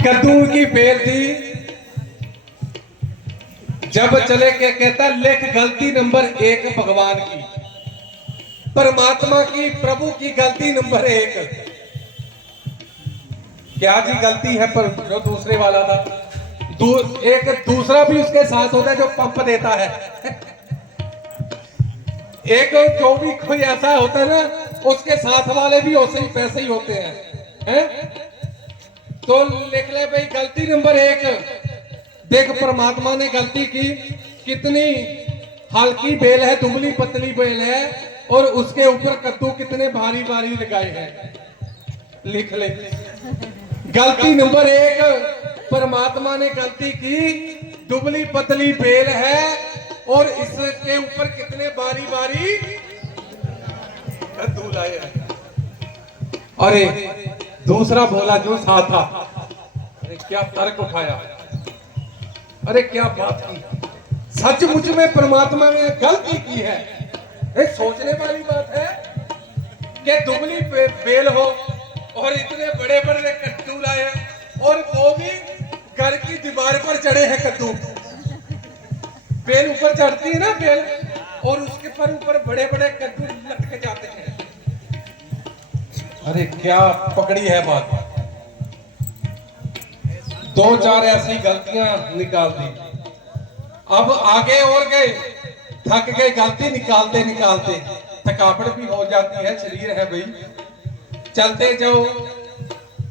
कद्दू की बेल थी। जब चले के कहता लेख गलती नंबर 1 भगवान की, परमात्मा की, प्रभु की गलती नंबर 1 क्या जी गलती है? पर जो दूसरे वाला था एक दूसरा भी उसके साथ होता है जो पंप देता है। एक जो भी कोई ऐसा होता है ना उसके साथ वाले भी वैसे ही होते हैं। तो लिख ले भाई गलती नंबर 1। देख परमात्मा ने गलती की, कितनी हल्की बेल है, दुबली पतली बेल है, और उसके ऊपर कद्दू कितने भारी भारी लगाए हैं। लिख ले गलती नंबर 1, परमात्मा ने गलती की, दुबली पतली बेल है और इसके ऊपर कितने बारी बारी कद्दू लाए हैं। अरे दूसरा बोला जो साथ था, अरे क्या तर्क उठाया, अरे क्या बात की, सचमुच में परमात्मा ने गलती की है। एक सोचने वाली बात है कि दुबली बेल हो और इतने बड़े बड़े कद्दू लाए हैं, और वो भी घर की दीवार पर चढ़े हैं कद्दू। बेल ऊपर चढ़ती है ना बेल, और उसके पर ऊपर बड़े बड़े कद्दू लटके जाते हैं। अरे क्या पकड़ी है बात। 2-4 ऐसी गलतियां निकाल दी, अब आगे और गए, थक गए, गलती निकालते निकालते थकावट भी हो जाती है, शरीर है भाई, चलते जाओ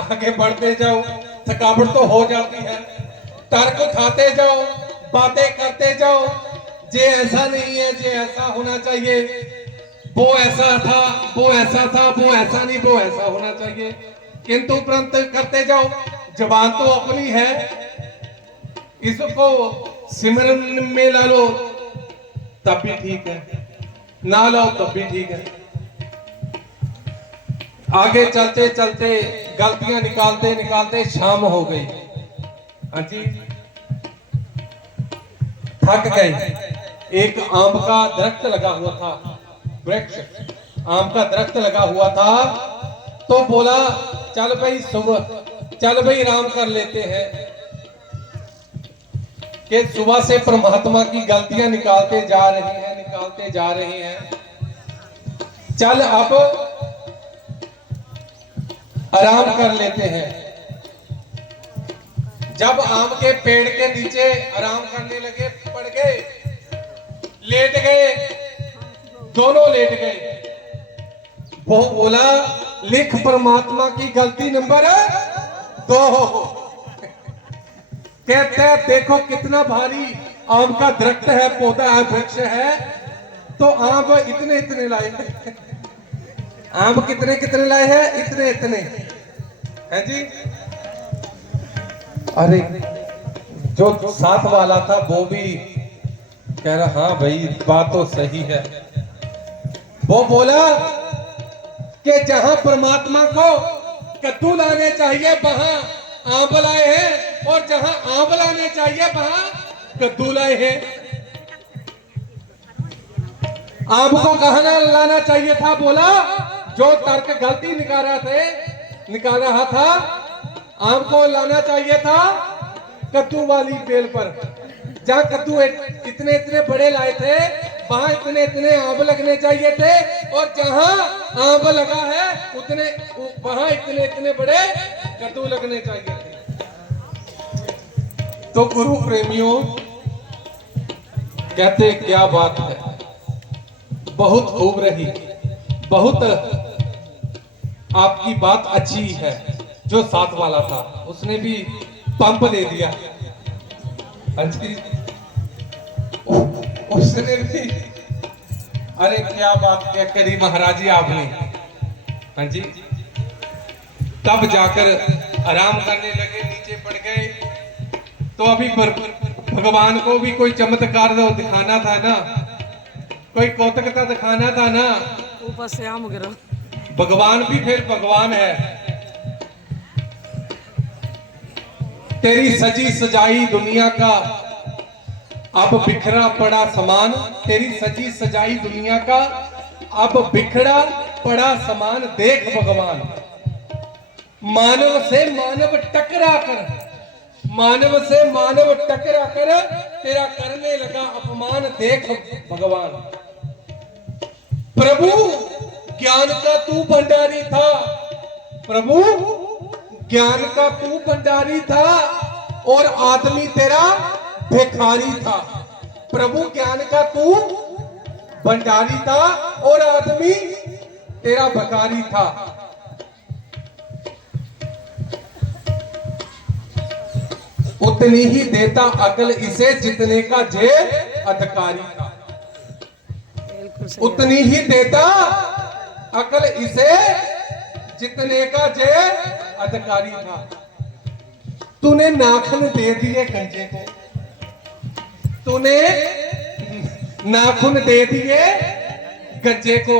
आगे बढ़ते जाओ, थकावट तो हो जाती है, तर्क उठाते जाओ, बातें करते जाओ, जे ऐसा नहीं है, जे ऐसा होना चाहिए, वो ऐसा था, वो ऐसा था, वो ऐसा नहीं, वो ऐसा होना चाहिए, किंतु परंतु करते जाओ। जबान तो अपनी है, इसको सिमरन में ला लो तब भी ठीक है, ना लाओ तब भी ठीक है। आगे चलते चलते गलतियां निकालते निकालते शाम हो गई। हाँ जी, थक गए। एक आम का दरख्त लगा हुआ था, वृक्ष आम का दरख्त लगा हुआ था, तो बोला चल भाई सुबह, चल भाई आराम कर लेते हैं, कि सुबह से परमात्मा की गलतियां निकालते जा रहे हैं, निकालते जा रहे हैं, चल अब आराम कर लेते हैं। जब आम के पेड़ के नीचे आराम करने लगे, पड़ गए, लेट गए, दोनों लेट गए। वो बोला लिख परमात्मा की गलती नंबर 2। कहते हैं देखो कितना भारी आम का दरख्त है, पौधा है, वृक्ष है, तो आम इतने इतने लाए। आम कितने कितने लाए हैं? इतने इतने हैं जी। अरे जो साथ वाला था वो भी कह रहा हाँ भाई बात तो सही है। वो बोला कि जहां परमात्मा को कद्दू लाने चाहिए वहां आम लाए हैं, और जहां आम लाने चाहिए वहां कद्दू लाए हैं। आम को कहां लाना चाहिए था? बोला जो तर्क गलती निकाल रहा था, आम को लाना चाहिए था कद्दू वाली बेल पर। जहां कद्दू इतने इतने बड़े लाए थे वहां इतने इतने आम लगने चाहिए थे, और जहां आम लगा है उतने वहां इतने इतने बड़े कद्दू लगने चाहिए थे। तो गुरु प्रेमियों कहते क्या बात है, बहुत खूब रही, बहुत आपकी बात अच्छी है। जो साथ वाला था उसने भी पंप दे दिया, उसने भी, अरे क्या बात क्या करी महाराज जी आपने। हाँ जी, तब जाकर आराम करने लगे, नीचे पड़ गए। तो अभी भगवान को भी कोई चमत्कार तो दिखाना था ना, कोई कौतुकता दिखाना था ना। ऊपर से आम गिरा। भगवान भी फिर भगवान है। तेरी सजी सजाई दुनिया का अब बिखरा पड़ा सामान, तेरी सजी सजाई दुनिया का अब बिखरा पड़ा सामान, देख भगवान मानव से मानव टकरा कर, मानव से मानव टकरा कर तेरा करने लगा अपमान। देख भगवान, प्रभु ज्ञान का तू भंडारी था, प्रभु ज्ञान का तू भंडारी था और आदमी तेरा भिखारी था। प्रभु ज्ञान का तू भंडारी था और आदमी तेरा भिखारी था। उतनी ही देता अकल इसे जितने का जे अधिकारी था। उतनी ही देता अकल इसे जितने का जे अधिकारी था। तूने नाखून दे दिए गंजे को, तूने नाखून दे दिए गंजे को,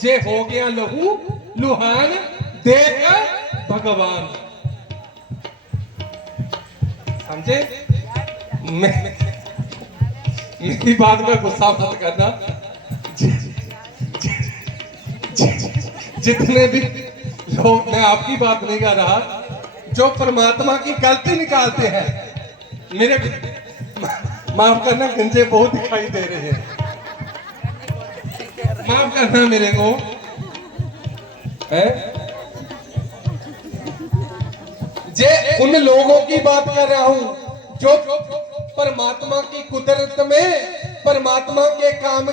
जे हो गया लहू लुहान। देख भगवान, समझे? मेरी बात में गुस्सा मत करना। जितने भी लोग, मैं आपकी बात नहीं कर रहा, जो परमात्मा की गलती निकालते हैं, मेरे माफ करना, गंजे बहुत दिखाई दे रहे हैं, माफ करना मेरे को है। जे उन लोगों की बात कर रहा हूं जो परमात्मा की कुदरत में, परमात्मा के काम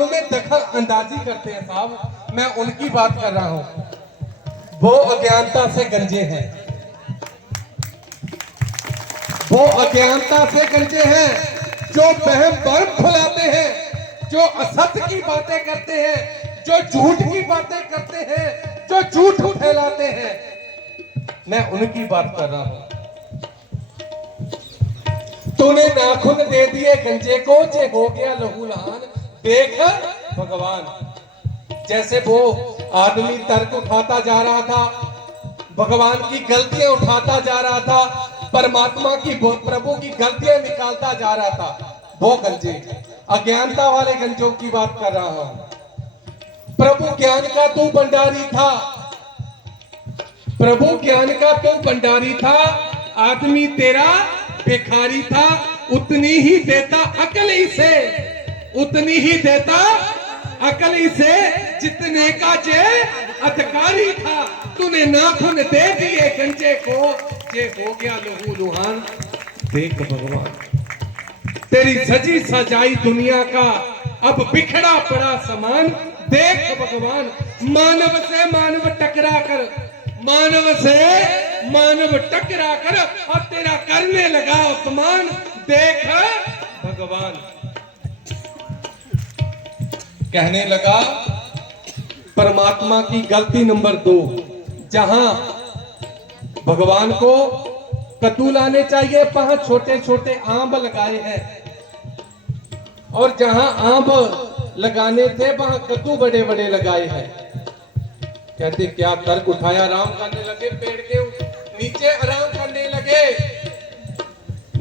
में दखल अंदाजी करते हैं साहब, मैं उनकी बात कर रहा हूं। वो अज्ञानता से गंजे हैं, वो अज्ञानता से गंजे हैं, जो वहम भ्रम फैलाते हैं, जो असत्य की बातें करते हैं, जो झूठ की बातें करते हैं, जो झूठ फैलाते हैं, मैं उनकी बात कर रहा हूं। तूने नाखून दे दिए गंजे को, जे हो गया लहू लहान। देख भगवान, जैसे वो आदमी तर्क उठाता जा रहा था, भगवान की गलतियां उठाता जा रहा था, परमात्मा की, प्रभु की गलतियां निकालता जा रहा था, वो गंजे, अज्ञानता वाले गंजों की बात कर रहा हूं। प्रभु ज्ञान का तू भंडारी था, प्रभु ज्ञान का तू भंडारी था, आदमी तेरा भिखारी था। उतनी ही देता अकल इसे, उतनी ही देता अकल इसे जितने का जे अधिकारी था। तूने नाखून दे दिए गंजे को, जे हो गया लहू लुहान। देख भगवान, तेरी सजी सजाई दुनिया का अब बिखरा पड़ा समान। देख भगवान, मानव से मानव टकरा कर, मानव से मानव टकरा कर और तेरा करने लगा अपमान। देख भगवान, कहने लगा परमात्मा की गलती नंबर 2, जहां भगवान को कद्दू लाने चाहिए, 5 छोटे छोटे आंब लगाए हैं, और जहां आंब लगाने थे वहां कद्दू बड़े बड़े लगाए हैं। कहते क्या तर्क उठाया, आराम करने लगे, पेड़ के नीचे आराम करने लगे।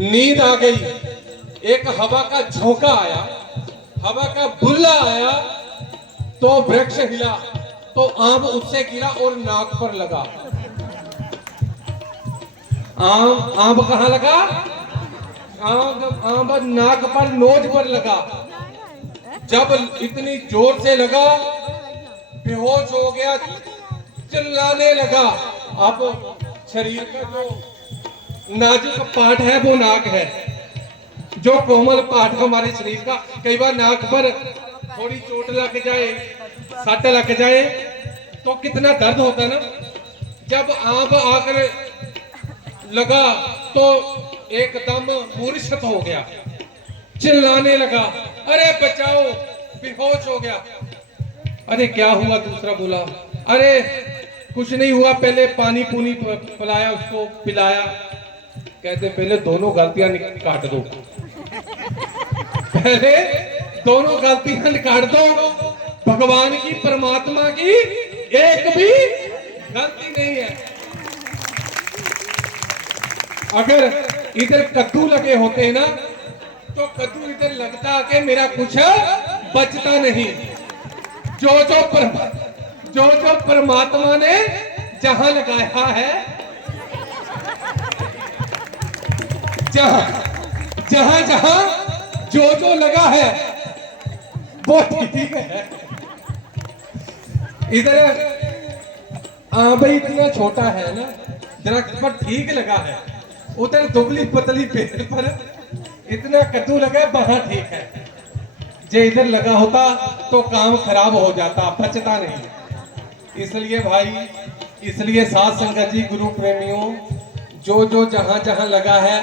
नींद आ गई, एक हवा का झोंका आया, हवा का बुल्ला आया, तो वृक्ष हिला, तो आम उससे गिरा और नाक पर लगा। आम कहां लगा? आम नाक पर, नोज पर लगा। जब इतनी जोर से लगा, बेहोश हो गया, चिल्लाने लगा। अब शरीर का जो नाजुक पार्ट है वो नाक है, जो कोमल पार्ट हमारे शरीर का, कई बार नाक पर थोड़ी चोट लग जाए, सट लग जाए तो कितना दर्द होता है ना। जब आंब आकर लगा तो एकदम मूर्छित हो गया, चिल्लाने लगा, अरे बचाओ, बेहोश हो गया। अरे क्या हुआ? दूसरा बोला, अरे कुछ नहीं हुआ, पहले पानी पूनी पिलाया, उसको पिलाया। कहते पहले दोनों गलतियां काट दो, पहले दोनों गलतियां काट दो। भगवान की, परमात्मा की एक भी गलती नहीं है। अगर इधर कद्दू लगे होते ना तो कद्दू इधर लगता कि मेरा कुछ बचता नहीं। जो जो परमात्मा ने जहां लगाया है, जहां जहां जहां जो लगा है वो ठीक है। इधर भाई इतना छोटा है ना, दरख्त पर ठीक लगा है, उधर दुबली पतली पेड़ पर इतना कद्दू लगा है, वहां ठीक है। जे इधर लगा होता तो काम खराब हो जाता, बचता नहीं। इसलिए भाई, इसलिए साथ संगत जी, गुरु प्रेमियों, जो जहां जहां लगा है